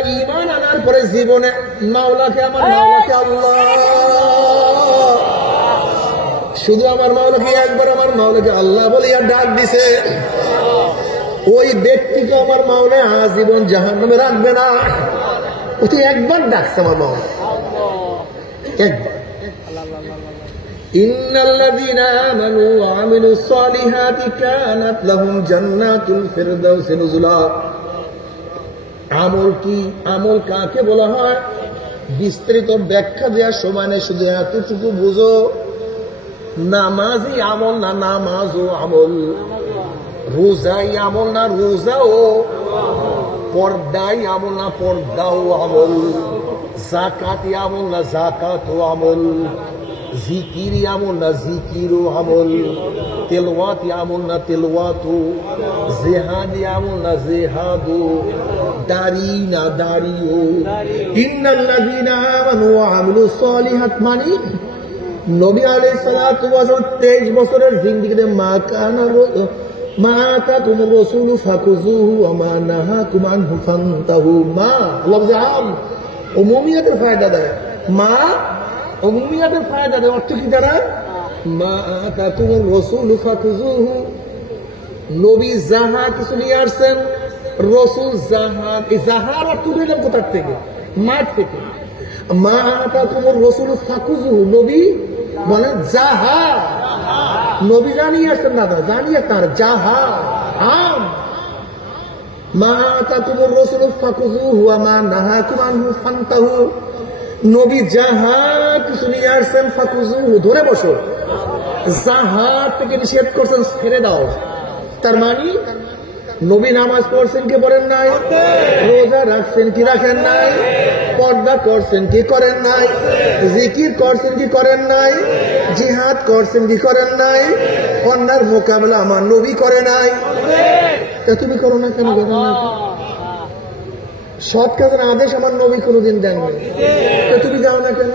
ঈমান আনার পরে জীবনে মাওলাকে আল্লাহ, শুধু আমার মাওলাকে একবার আমার মাওলাকে আল্লাহ বলিয়া ডাক দিছে, ওই ব্যক্তিকে আমার মাওলা আজীবন জাহান্নামে রাখবে না। ও তো একবার ডাকছে আমার মাওলা, একবার। ইন্নাল্লাযীনা আমানু ওয়া আমিলুস সালিহাতি কানাত লাহুম জান্নাতুল ফিরদাউসি নুজুলা। আমল কি? আমল কাকে বলা হয় বিস্তারিত ব্যাখ্যা দেওয়ার সময় নেই, শুধু এতটুকু বুঝো, নামাজই আমল না নামাজও আমল, রোজাই আমল না রোজাও, পর্দাই আমল না পর্দাও আমল, যাকাতি আমল না যাকাতও আমল, জিকির আমল না জিকিরও আমল, তেলাওয়াত আমল না তেলাওয়াতও, জিহাদ আমল না জিহাদও, দাড়ি না দাড়িও। ইন্নাল্লাযীনা আমানু ওয়া আমিলুস সালিহাত মানে নবী আলাইহিস সালাতু ওয়াস 23 বছরের জিন্দেগিতে মা আতাকুমুর রাসূলু ফাকুযুহু ওয়া মা নাহাকুম আনহু ফান্তাহু। মা লফজ আম, উমুমিয়াতের ফায়দা দেয়। মা উমুমিয়াতের ফায়দা দেয়। অর্থ কি দাঁড়ায়? মা আতাকুমুর রাসূলু ফাকুযুহু, নবী যাহা কিছু নিয়ে আসছেন, রসুল যাহা, এই যাহার অর্থ দিলাম কোথার থেকে? মাঠ থেকে। মা আতাকুমুর রাসূলু ফাকুযুহু, নবী বলে যাহা, নবী জানিয়ে আসছেন না, জানিয়ে তার যাহা আম। মা আতাকুমুর রাসূলু ফাকুযুহু ওয়া মা নাহাকুম আনহু ফান্তাহু, নবী যাহা কিছু নিয়ে আসছেন ফাকুযুহু, ধরে বসো, যাহা থেকে নিষেধ করছেন ছেড়ে দাও। তার মানে নবী নামাজ পড়ছেন কি পড়েন নাই, রোজা রাখছেন কি রাখেন নাই, পর্দা করছেন কি করেন নাই, জিকির করছেন কি করেন নাই, জিহাদ করছেন কি করেন নাই, অন্যার মোকাবেলা আমার নবী করে নাই। তা তুমি করো না কেন? সৎ কাজের আদেশ আমার নবী কোনোদিন দেননি, তা তুমি যাও না কেন?